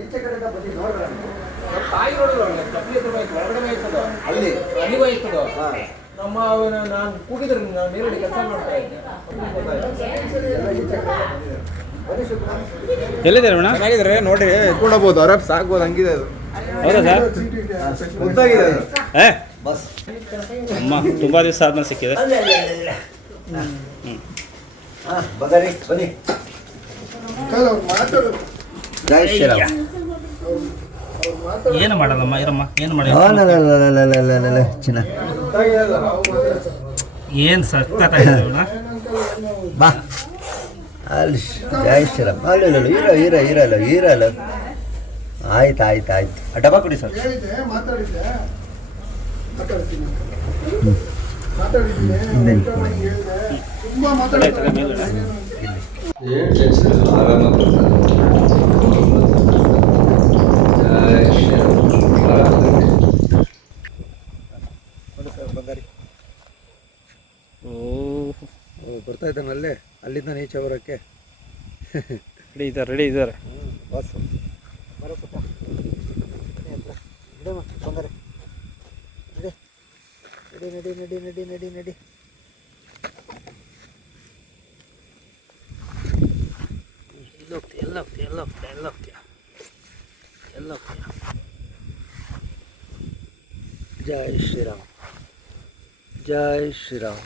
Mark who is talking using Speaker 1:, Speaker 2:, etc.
Speaker 1: ಈಚೆ ಕಡೆಯಿಂದ ಬದಿ ನೋಡ್ರಿ
Speaker 2: ತಾಯಿ ನೋಡಿದ್ರು ಒಳಗಡೆ
Speaker 1: ಅಲ್ಲಿ.
Speaker 2: ಅಲ್ಲಿಗೂ ನಮ್ಮ ನಾನು ಕೂಗಿದ್ರು ನಾನು ಮೇಲ್ಗಡೆ ಕೆಲಸ ಮಾಡ್ತಾ.
Speaker 3: ಎಲ್ಲಿದ್ದಾರೆ ಅಣ್ಣ?
Speaker 4: ಚೆನ್ನಾಗಿದ್ರೆ ನೋಡಿ ಕೂಡಬಹುದು ಅರಬ್ ಸಾಕ್ಬೋದು ಹಂಗಿದೆ ಅದು.
Speaker 3: ಹೌದಾ ಸರ್?
Speaker 4: ಮುದ್ದಾಗಿದೆ ಅದು.
Speaker 3: ಏ?
Speaker 1: ಬಸ್.
Speaker 3: ಅಮ್ಮ ತುಂಬ ದಿವಸ ಆದ್ಮೇಲೆ ಸಿಕ್ಕಿದೆ.
Speaker 1: ಹ್ಞೂ ಬನ್ನಿ ಜೈ ಶ್ರೀರಾಮ್.
Speaker 3: ಏನು ಮಾಡಲ್ಲಮ್ಮ ಇರಮ್ಮ ಏನು ಮಾಡಿ?
Speaker 1: ಚಿನ್ನ.
Speaker 3: ಏನು ಸರ್ ಅಣ್ಣ
Speaker 1: ಬಾ. ಅಲ್ಲಿ ಜೈ ಶ್ರೀರಾಮ್. ಅಲ್ಲಿ ಇಲ್ಲ ಹೀರೋ ಹೀರೋ ಇರಲ್ಲ ಹೀರಲ್ಲ ಆಯ್ತು ಆಯ್ತು ಆಯ್ತು. ಡಬ್ಬ ಕುಡಿ ಸರ್.
Speaker 3: ಹ್ಞೂ.
Speaker 4: ಏನು ಟೆನ್ಷನ್ ಇಲ್ಲ ಆರಾಮಾಗಿ ಬರ್ತಾರೆ ಜೈ ಶ್ರೀರಾಮ್. ಆರಾಮಾಗಿ.
Speaker 3: ಓ.
Speaker 1: ಓ ಬರ್ತಾ ಇದ್ದಾನೆ ಅಲ್ಲೇ ಅಲ್ಲಿಂದ ನೀಚೆ ಬರೋಕ್ಕೆ.
Speaker 3: ರೆಡಿ ಇದ್ದಾರೆ ರೆಡಿ ಇದ್ದಾರೆ.
Speaker 1: ಬಿಡಮ್ಮ ತೊಂದರೆ ನಡಿ ನಡಿ. ನಡಿ ನಡಿ ನಡಿ ನಡಿ
Speaker 3: ಹೋಗ್ತೀಯ
Speaker 1: ಶ್ರೀರಾಮ್. ಜೈ ಶ್ರೀರಾಮ್